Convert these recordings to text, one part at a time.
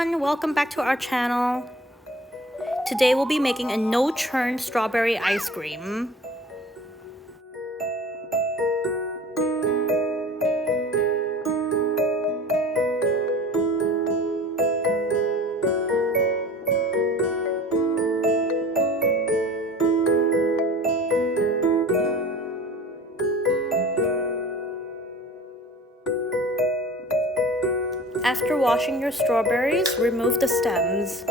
everyone, welcome back to our channel. Today we'll be making a no-churn strawberry ice cream. After washing your strawberries, remove the stems.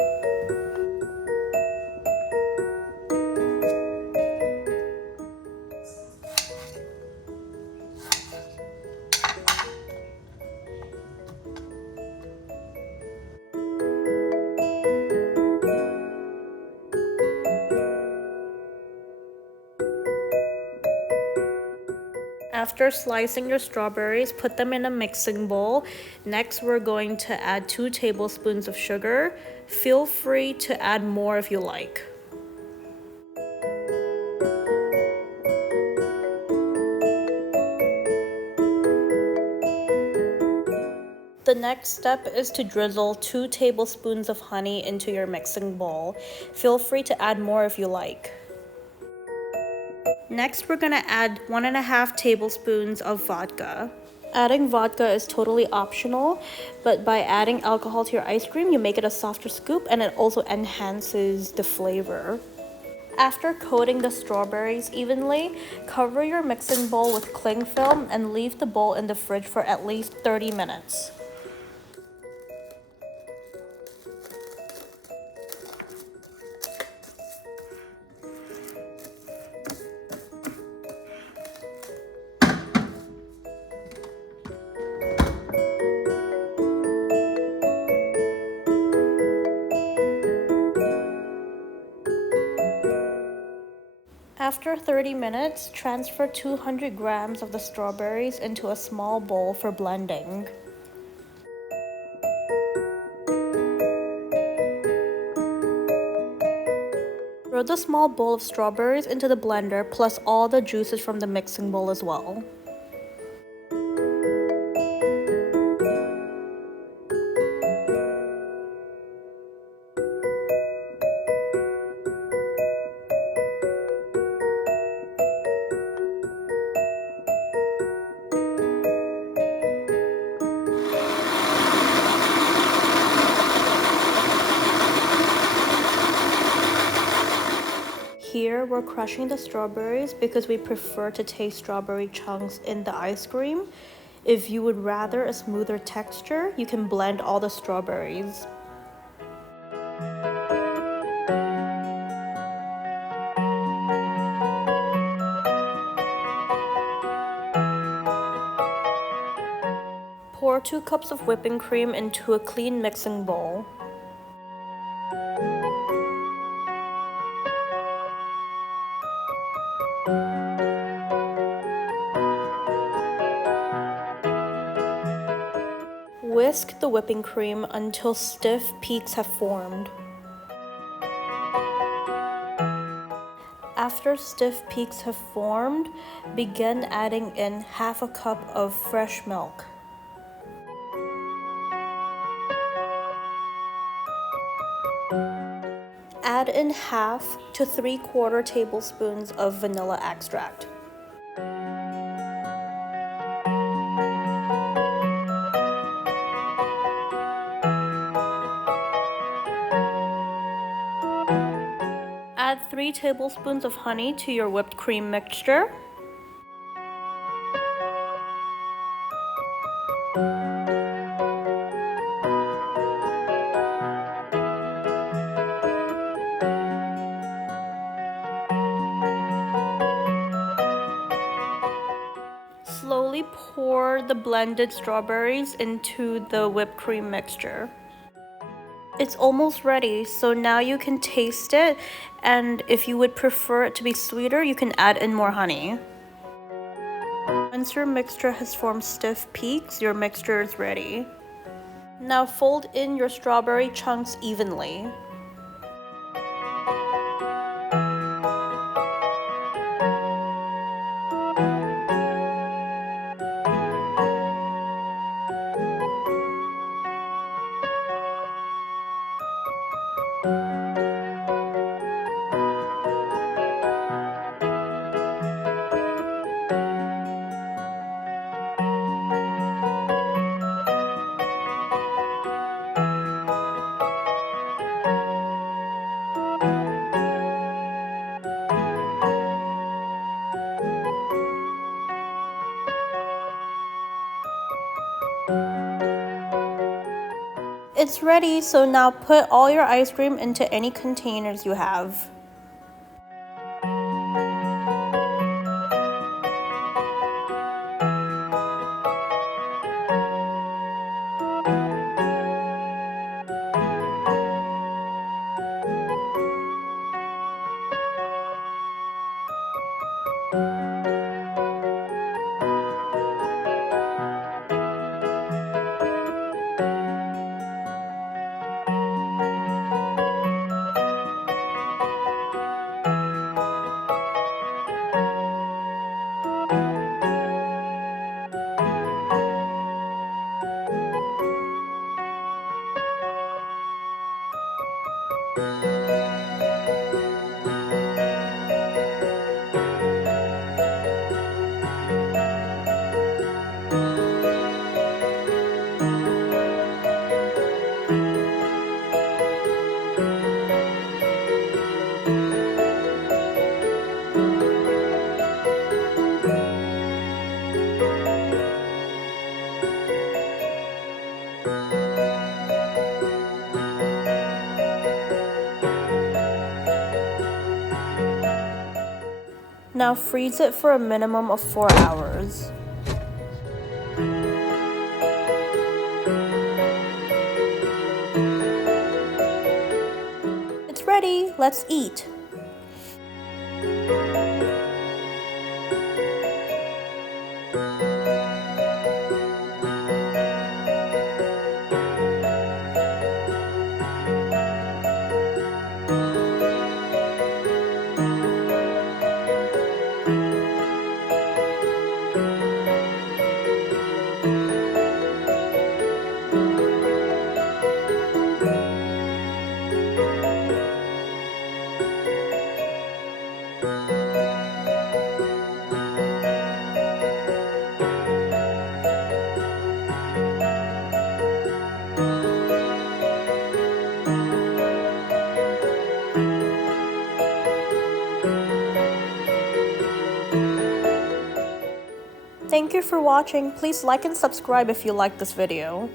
After slicing your strawberries, put them in a mixing bowl. Next, we're going to add 2 tablespoons of sugar. Feel free to add more if you like. The next step is to drizzle 2 tablespoons of honey into your mixing bowl. Feel free to add more if you like. Next, we're gonna add 1.5 tablespoons of vodka. Adding vodka is totally optional, but by adding alcohol to your ice cream, you make it a softer scoop and it also enhances the flavor. After coating the strawberries evenly, cover your mixing bowl with cling film and leave the bowl in the fridge for at least 30 minutes. After 30 minutes, transfer 200 grams of the strawberries into a small bowl for blending. Throw the small bowl of strawberries into the blender plus all the juices from the mixing bowl as well. Here, we're crushing the strawberries because we prefer to taste strawberry chunks in the ice cream. If you would rather a smoother texture, you can blend all the strawberries. Pour 2 cups of whipping cream into a clean mixing bowl. Whisk the whipping cream until stiff peaks have formed. After stiff peaks have formed, begin adding in half a cup of fresh milk. Add in 1/2 to 3/4 tablespoons of vanilla extract. Add 3 tablespoons of honey to your whipped cream mixture. Slowly pour the blended strawberries into the whipped cream mixture. It's almost ready, so now you can taste it, and if you would prefer it to be sweeter, you can add in more honey. Once your mixture has formed stiff peaks, your mixture is ready. Now fold in your strawberry chunks evenly. It's ready, so now put all your ice cream into any containers you have. Now freeze it for a minimum of 4 hours. It's ready, let's eat. Thank you for watching. Please like and subscribe if you liked this video.